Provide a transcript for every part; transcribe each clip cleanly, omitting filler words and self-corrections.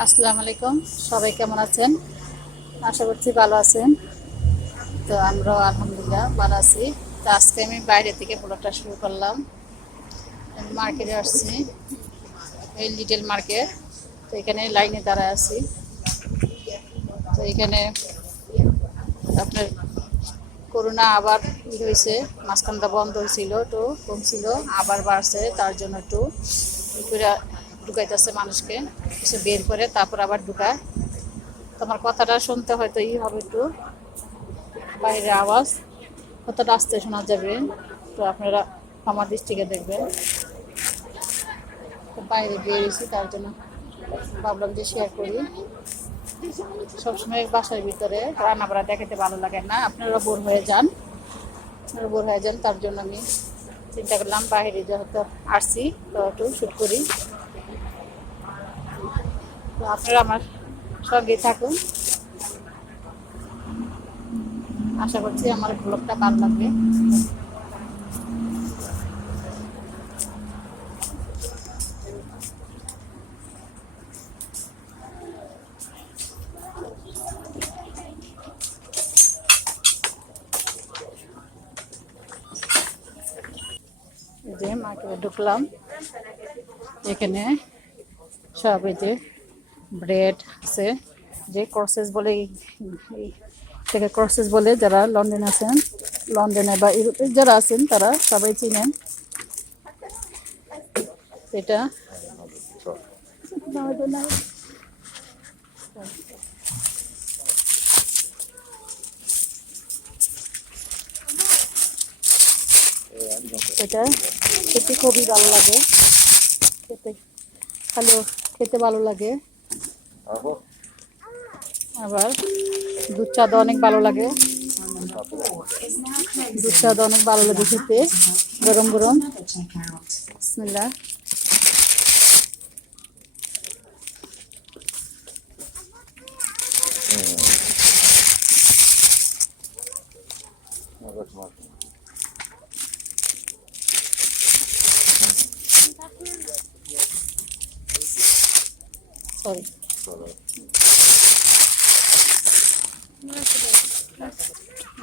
আসসালামু আলাইকুম। সবাই কেমন আছেন? আশা করছি ভালো আছেন। তো আমরাও আলহামদুলিল্লাহ ভালো আছি। তো আজকে আমি বাইরে থেকে ব্লগটা শুরু করলাম। আমি মার্কেটে আসছি, এই লিটল মার্কেট। তো এখানে লাইনে দাঁড়ায় আছি। তো এখানে আপনার করোনা আবার হয়েছে, মাঝখানটা বন্ধ হয়েছিল, একটু কমছিল, আবার বাড়ছে। তার জন্য একটু করে ঢুকাইতেছে মানুষকে, কিছু বের করে তারপর আবার ঢুকায়। তোমার কথাটা শুনতে হয়তো হবে একটু বাইরের আওয়াজ, কতটা আস্তে শোনা যাবে, তো আপনারা আমার দৃষ্টিকে দেখবেন। তো বাইরে বেরিয়েছি, তার জন্য ভাবলাম যে শেয়ার করি। সবসময় বাসার ভিতরে রান্না বাড়া দেখাতে ভালো লাগে না, আপনারা বোর হয়ে যান। তার জন্য আমি চিন্তা করলাম বাইরে যেহেতু আসছি, তো একটু শ্যুট করি। তো আপনারা আমার সঙ্গেই থাকুন, আশা করছি আমার ব্লগটা ভালো লাগবে। এই যে মার্কেটে ঢুকলাম, এখানে সব এই যে ব্রেড আছে, যে ক্রসেস বলে, থেকে ক্রসেস বলে, যারা লন্ডনে আছেন, লন্ডনে বা ইউরোপে যারা আছেন তারা সবাই চিনেন এটা। এটা খেতে খুবই ভালো লাগে, খেতে ভালো, খেতে ভালো লাগে। আবার দুধ চাঁদা অনেক ভালো লাগে, দুধ চাঁদা অনেক ভালো লাগে খেতে, গরম গরম। বিসমিল্লাহ। সরি।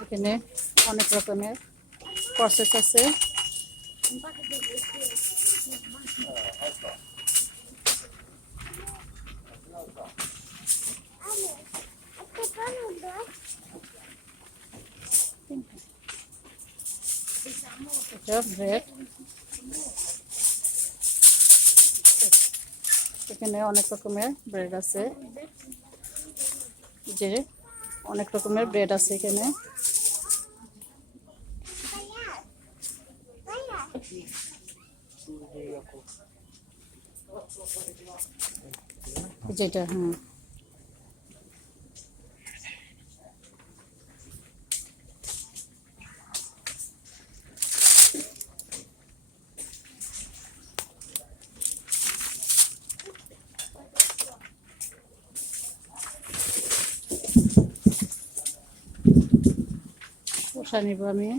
এখানে অনেক রকমের প্রসেস আছে। এটা ব্রেড, এখানে অনেক রকমের ব্রেড আছে, যে অনেক রকমের ব্রেড আছে এখানে। যেটা হ্যাঁ, কষা নিব আমি।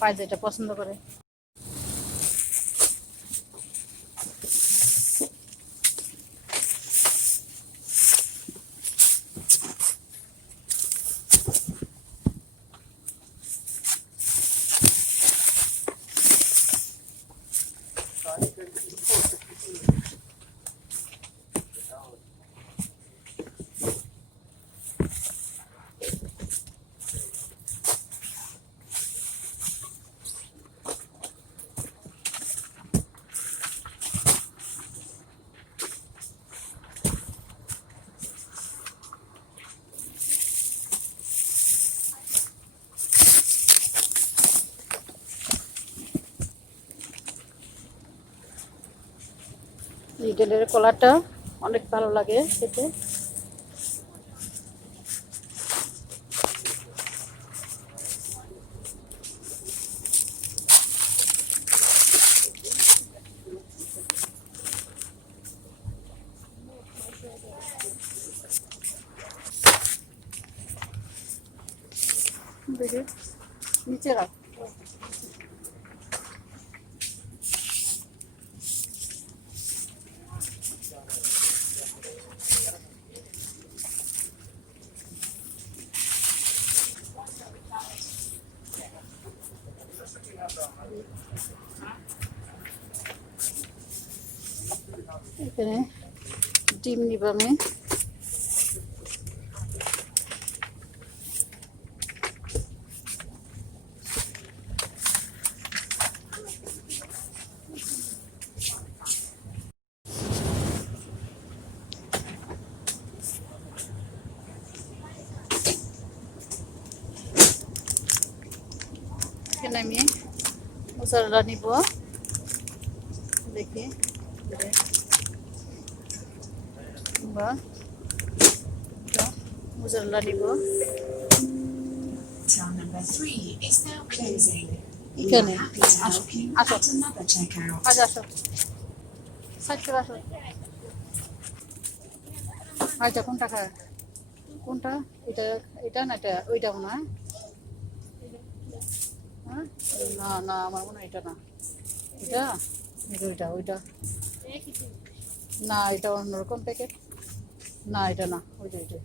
পাই যেটা পছন্দ করে। রিডেলের কলাটা অনেক ভালো লাগে খেতে। দেখি নিচে রাখ। এখানে ডিম নিব আমি। এখানে আমি মশলা নিব। দেখি মশলা নিব। এখানে আসো আসো আজ আসো সাইড আসো। আচ্ছা কোনটা খায় কোনটা? এটা এটা না এটা ওইটা মনে হয়। হ্যাঁ না না আমার মনে হয় এটা না। এটা ওইটা ওইটা না এটা অন্যরকম প্যাকেট। না এটা না ওইটা ওইটা।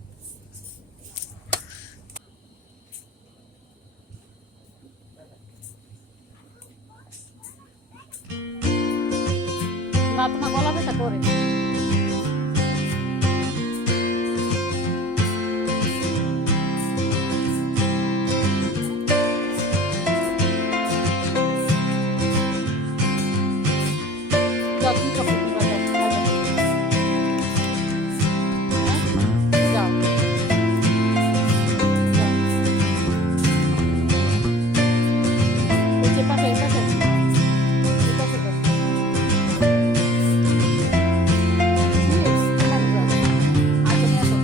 না তোমার গলা ব্যথা করে। যাও তুমি চকলেট নিবা যাও। এই যে পাশে এই পাশে এই পাশে যাও। আগে নিয়ে আসো। আগে নিয়ে আসো।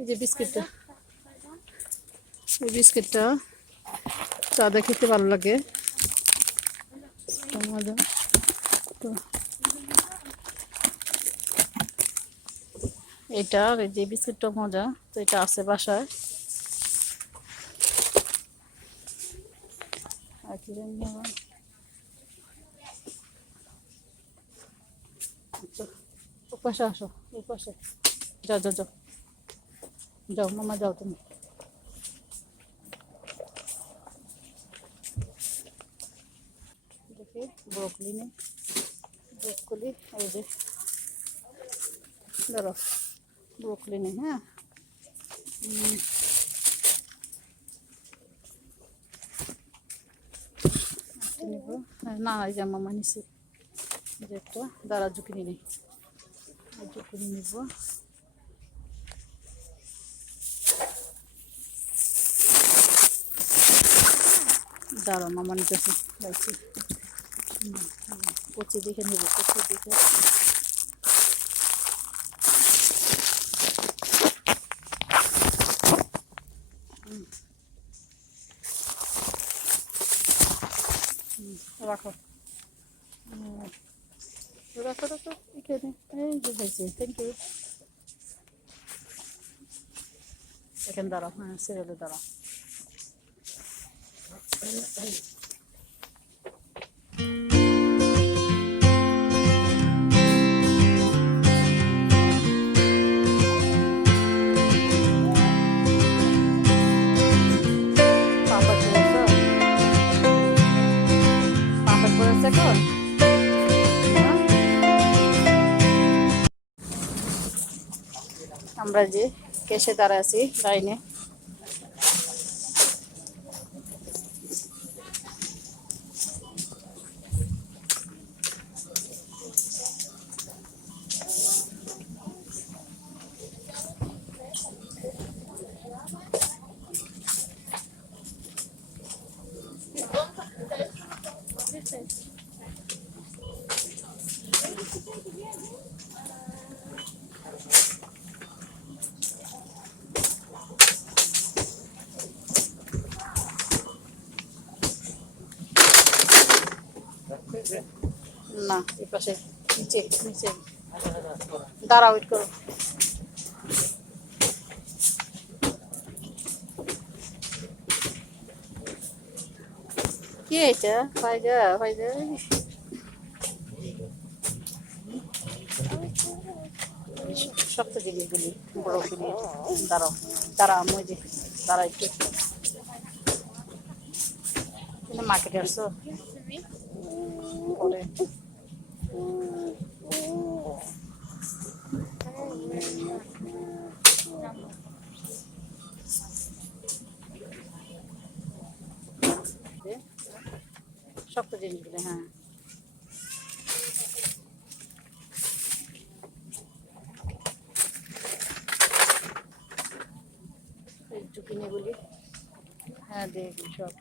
এই যে বিস্কিটটা এই বিস্কিটটা চাঁদা খেতে ভালো লাগে। মজা তো এটা এই যে বিস্কিটটা মজা তো এটা আছে বাসায়। আর কি জানি আমার ওপাশে আসো ওপাশে যাও যাও যাও যাও মামা যাও তুমি। দেখি ব্রোকলি নেই ব্রোকলি এই যে ধরো ব্রোকলি নেই। হ্যাঁ নিব না এই যে মামা নিছি যে একটা দাঁড়া ঝুঁকিনি নেই ঝুঁকিনি নিব। দাঁড়া মামা নিতেছি যাইছি কচি দেখে নিব কচি দেখে। রাখো রাখো রাখো এখানে এই যে হয়েছে থ্যাংক ইউ। এখানে দাঁড়াও হ্যাঁ সিরিয়ালে দাঁড়াও। আমরা যে কেসে দাঁড়ায় আছি লাইনে। না এই পাশে নিচে নিচে দাঁড়াও, ওয়েট করো। কি এটা ফায়দা ফায়দা শক্ত জিনিসগুলি বড় জিনিস। দাঁড়াও দাঁড়াও, মই যে দাঁড়া একটু। মার্কেটে আসছো পরে শক্ত জিনিসগুলো। হ্যাঁ একটু কিনে বলি। হ্যাঁ দেখি সব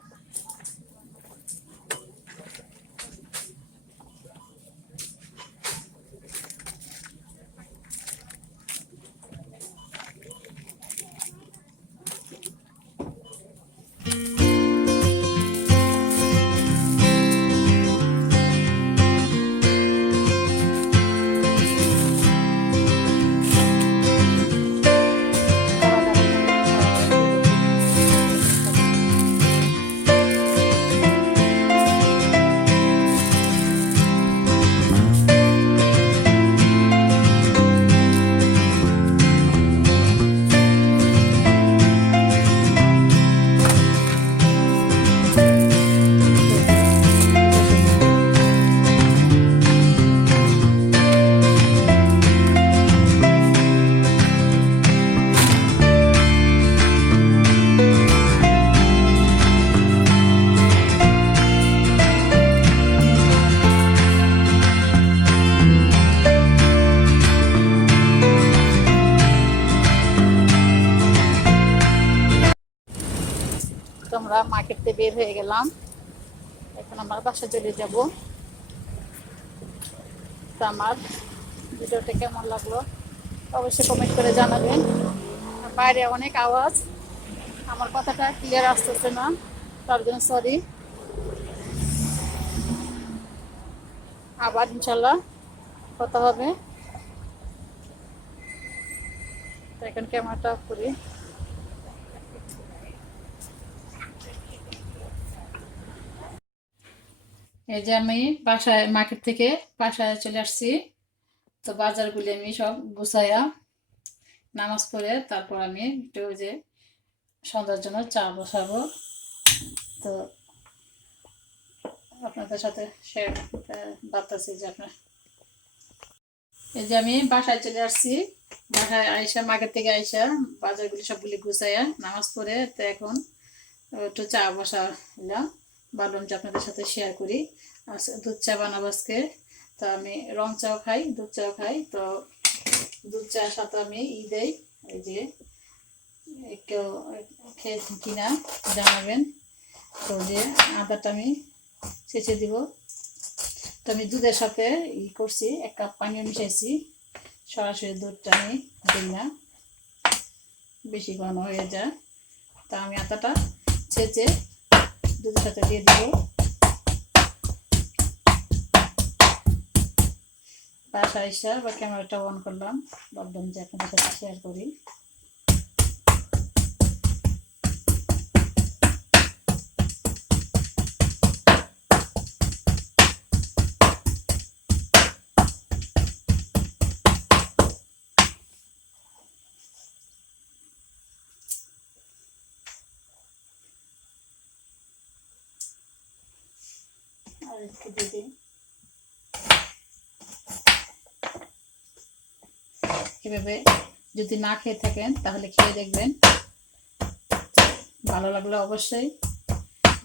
আমরা মার্কেট থেকে বের হয়ে গেলাম। এখন আমরা বাসায় চলে যাব। তো আমার ভিডিওটা কেমন লাগলো অবশ্যই কমেন্ট করে জানাবেন। বাইরে অনেক আওয়াজ, আমার কথাটা ক্লিয়ার আসতেছে না, তার জন্য সরি। আবার ইনশাল্লাহ কথা হবে। তো এখন ক্যামেরাটা অফ করি। এই যে আমি বাসায় মার্কেট থেকে বাসায় চলে আসছি। তো বাজারগুলি আমি সব গুছাইয়া নামাজ পড়ে তারপর আমি একটু যে সন্ধ্যার জন্য চা বসাবো। তো আপনাদের সাথে শেয়ার ভাবতেছি যে আপনার এই যে আমি বাসায় চলে আসছি। বাসায় আইসা মার্কেট থেকে আইসা বাজারগুলি সবগুলি গুছাইয়া নামাজ পড়ে তো এখন একটু চা বসালাম। ভাবলাম যে আপনাদের সাথে শেয়ার করি। দুধ চা বানাবো আজকে। তো আমি রং চাও খাই, দুধ চাও খাই। তো দুধ চার সাথে আমি দেই। এই যে কেউ খেয়েছেন কিনা জানাবেন। তো যে আদাটা আমি ছেঁচে দিব। তো আমি দুধের সাথে করছি, 1 কাপ পানিও মিশাইছি। সরাসরি দুধটা আমি দিই না, বেশি ঘন হয়ে যায়। তা আমি আদাটা ছেঁচে দুধের সাথে দিয়ে দিব। বাসায় এসে বা ক্যামেরাটা অন করলাম, ভাবলাম যে আপনাদের সাথে শেয়ার করি। আর একটু দিয়ে দিই। এভাবে যদি না খেয়ে থাকেন তাহলে খেয়ে দেখবেন। ভালো লাগলে অবশ্যই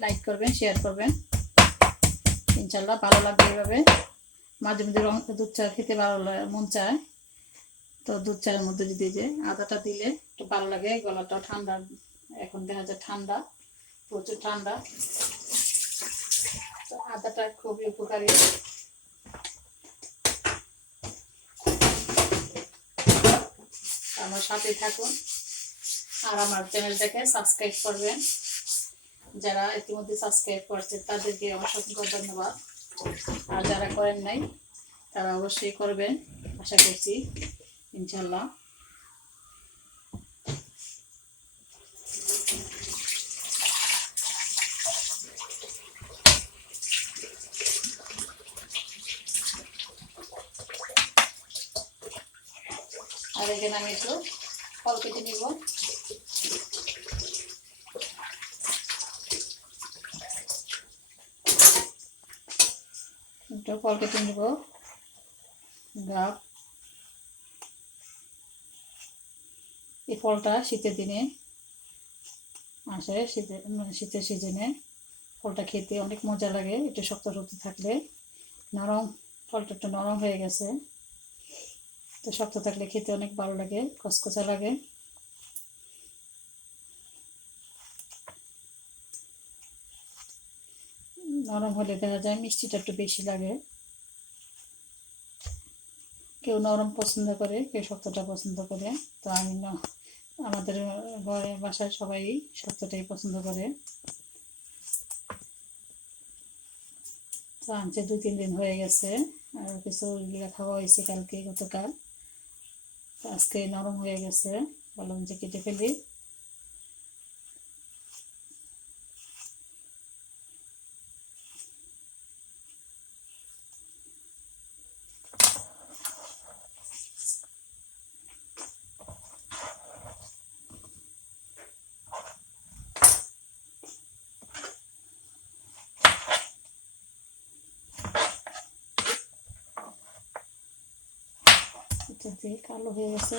লাইক করবেন, শেয়ার করবেন। ইনশাল্লাহ ভালো লাগবে। এইভাবে মাঝে মধ্যে দুধ চা খেতে ভালো মন চায়, তো দুধ চায়ের মধ্যে যদি যে আদাটা দিলে একটু ভালো লাগে। গলাটা ঠান্ডা, এখন দেখা যায় ঠান্ডা, প্রচুর ঠান্ডা, তো আদাটা খুবই উপকারী। আমার সাথে থাকুন আর আমার চ্যানেলটাকে সাবস্ক্রাইব করবেন। যারা ইতিমধ্যে সাবস্ক্রাইব করছে তাদেরকে অসংখ্য ধন্যবাদ, আর যারা করেন নাই তারা অবশ্যই করবেন, আশা করছি ইনশাল্লাহ। আর এখানে আমি একটু ফল কেটে নিব। একটু ফল কেটে নিব। গাব, এই ফলটা শীতের দিনে আসে, শীতের সিজনে ফলটা খেতে অনেক মজা লাগে। একটু শক্ত শক্ত থাকলে, নরম, ফলটা একটু নরম হয়ে গেছে, তো শক্ত থাকলে খেতে অনেক ভালো লাগে, কচকচা লাগে। নরম হলে দেখা যায় মিষ্টিটা একটু বেশি লাগে। কেউ নরম পছন্দ করে, কেউ শক্তটা পছন্দ করে। তো আমি আমাদের ঘরে বাসায় সবাই শক্তটাই পছন্দ করে। তো আনছে 2-3 দিন হয়ে গেছে, আর কিছু খাওয়া হয়েছে কালকে, গতকাল। তো আজকে নরম হয়ে গেছে, ভালো যে কেটে ফেলি। এটাতে কালো হয়ে গেছে।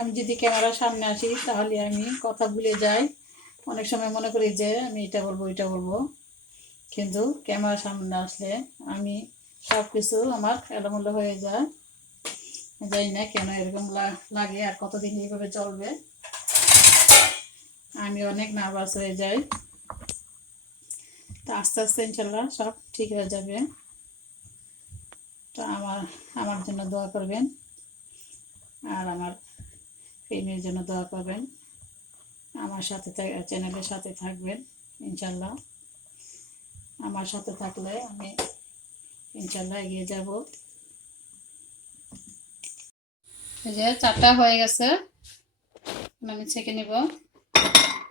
আমি যদি ক্যামেরার সামনে আসি তাহলে আমি কথা ভুলে যাই। অনেক সময় মনে করি যে আমি এটা বলবো এটা বলবো, কিন্তু ক্যামেরার সামনে আসলে আমি সব কিছু আমার এলোমেলো হয়ে যায়। জানি না কেন এরকম লাগে, আর কতদিন এইভাবে চলবে। আমি অনেক নার্ভাস হয়ে যাই। তো আস্তে আস্তে ইনশাল্লাহ সব ঠিক হয়ে যাবে। তো আমার জন্য দোয়া করবেন, আর আমার ফ্যামিলির জন্য দোয়া করবেন। আমার সাথে চ্যানেলের সাথে থাকবেন ইনশাল্লাহ। আমার সাথে থাকলে আমি ইনশাল্লাহ এগিয়ে যাব। এই যে 4টা হয়ে গেছে, আমি ছেঁকে নিব।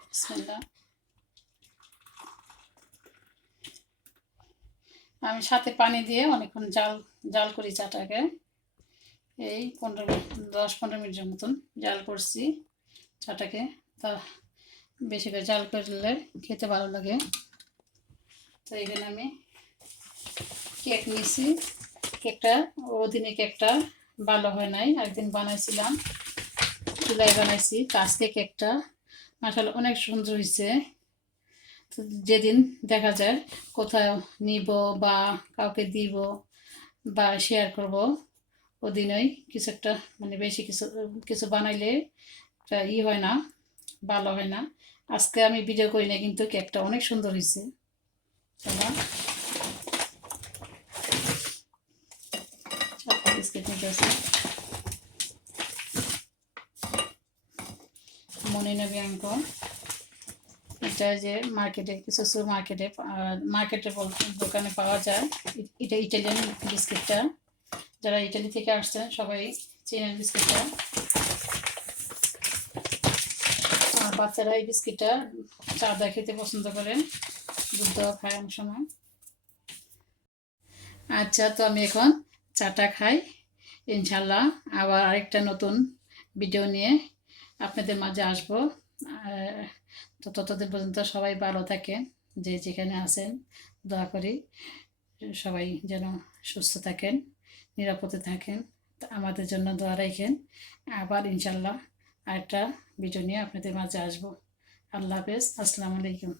বিসমিল্লাহ। আমি সাথে পানি দিয়ে অনেকক্ষণ জাল করি চাটাকে। এই 10-15 মিনিটের মতন জাল করছি চাটাকে। তা বেশি করে জাল করলে খেতে ভালো লাগে। তো এখানে আমি কেক নিয়েছি। কেকটা ওদিনে কেকটা ভালো হয় নাই, একদিন বানাইছিলাম, চুলায় বানাইছি। তো আজকে কেকটা আসলে অনেক সুন্দর হয়েছে। তো যেদিন দেখা যায় কোথাও নিব বা কাউকে দিব বা শেয়ার করব, ওদিনই কিছু একটা মানে বেশি কিছু কিছু বানাইলে একটা হয় না, ভালো হয় না। আজকে আমি ভিডিও করি না, কিন্তু কেকটা অনেক সুন্দর হয়েছে। বিস্কিট নিতে আছে, মনে নেবে অঙ্ক। এটা যে মার্কেটে কিছু কিছু মার্কেটে দোকানে পাওয়া যায়। এটা ইটালিয়ান বিস্কিটটা, যারা ইটালি থেকে আসছেন সবাই চেনেন বিস্কিটটা। আর বাচ্চারা এই বিস্কিটটা চা দিয়ে খেতে পছন্দ করেন, দুধ দেওয়া খায় অনেক সময়। আচ্ছা, তো আমি এখন চাটা খাই। ইনশাল্লাহ আবার আরেকটা নতুন ভিডিও নিয়ে আপনাদের মাঝে আসবো। তো ততদিন পর্যন্ত সবাই ভালো থাকেন, যে যেখানে আছেন। দোয়া করি সবাই যেন সুস্থ থাকেন, নিরাপদে থাকেন। আমাদের জন্য দোয়া রাখেন। আবার ইনশাল্লাহ আরেকটা ভিডিও নিয়ে আপনাদের মাঝে আসবো। আল্লাহ হাফেজ, আসসালামু আলাইকুম।